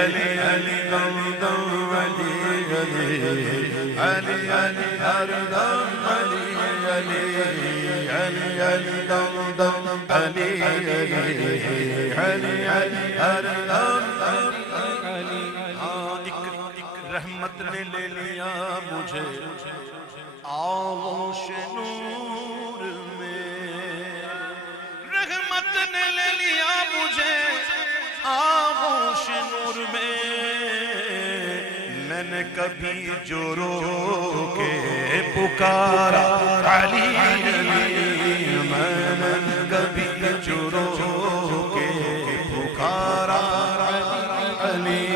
علی علی دم دم علی علی علی علی ہر دم علی علی علی علی دم دم علی علی علی علی ہر دم علی. ہاں ایک رحمت نے لے لیا مجھے آغوش نور میں، رحمت نے لے لیا مجھے آغوش نور میں. میں نے کبھی جو رو کے پکارا علی علی، میں نے کبھی جو رو کے پکارا علی،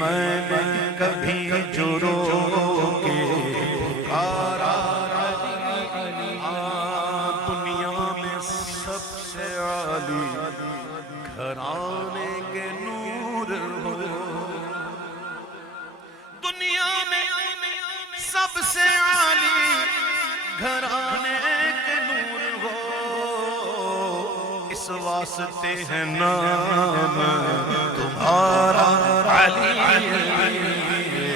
میں نے کبھی جو رو کے پکارا علی. دنیا میں سب سے عالی گھرانے کے نور ہو، دنیا میں سب سے عالی گھرانے کے نور ہو. اس واسطے ہے نام تمہارا علی،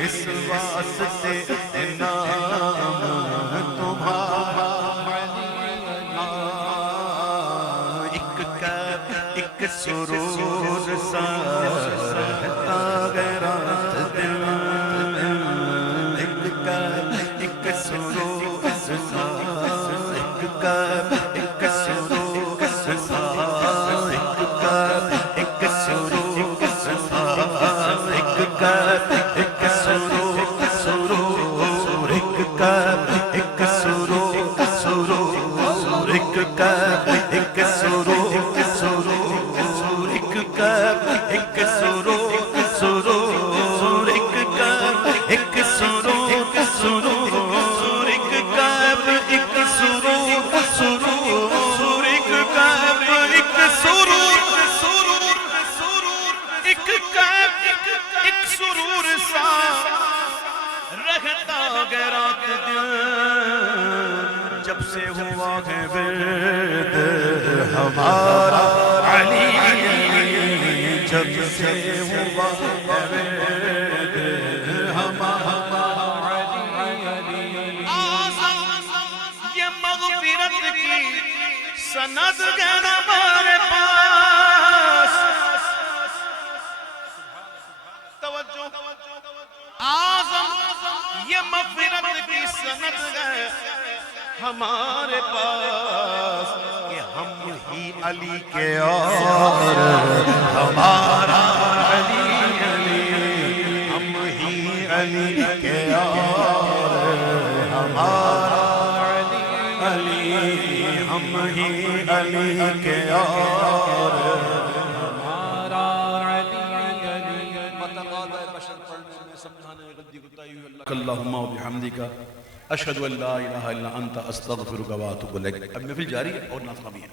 اس واسطے ہے نام تمہارا علی. ایک کعب ایک سرور سا رہتا ہے رات دل، ایک کعب ایک سرور سا، ایک کعب ایک سرور سا، ایک کعب ایک سرور سا، ایک کعب ایک سرور سرور، ایک کعب ایک سرور سرور، ایک کعب ایک سرور سرور، ایک کعب ایک سرور سرور، ایک کعب ایک سرور سرور، ایک کعب ایک سرور سرور، ایک کعب ایک سرور سرور، ایک کعب ایک سرور سا رہتا ہے رات دن. جب سے ہوا ہے ورد ہمارا علی، جب سے ہوا ہے ورد ہمارا علی. آزم یہ مغفرت کی سند ہے ہمارے پاس، توجہ. آزم یہ مغفرت کی سند ہے ہمارے پاس، کہ ہم ہی علی کے اور ہمارا علی علی، ہم ہی علی کے اور ہمارا علی علی، ہم ہی علی کے اور ہمارا علی علی. متقاضہ بشر پڑھنے میں سمجھانے غلطی کوتاہی ہوئی اللہم و بحمدک اشہد ان لا الہ الا انت استغفرک و اتوب الیک. اب محفل جاری ہے اور نعت خوانی ہے.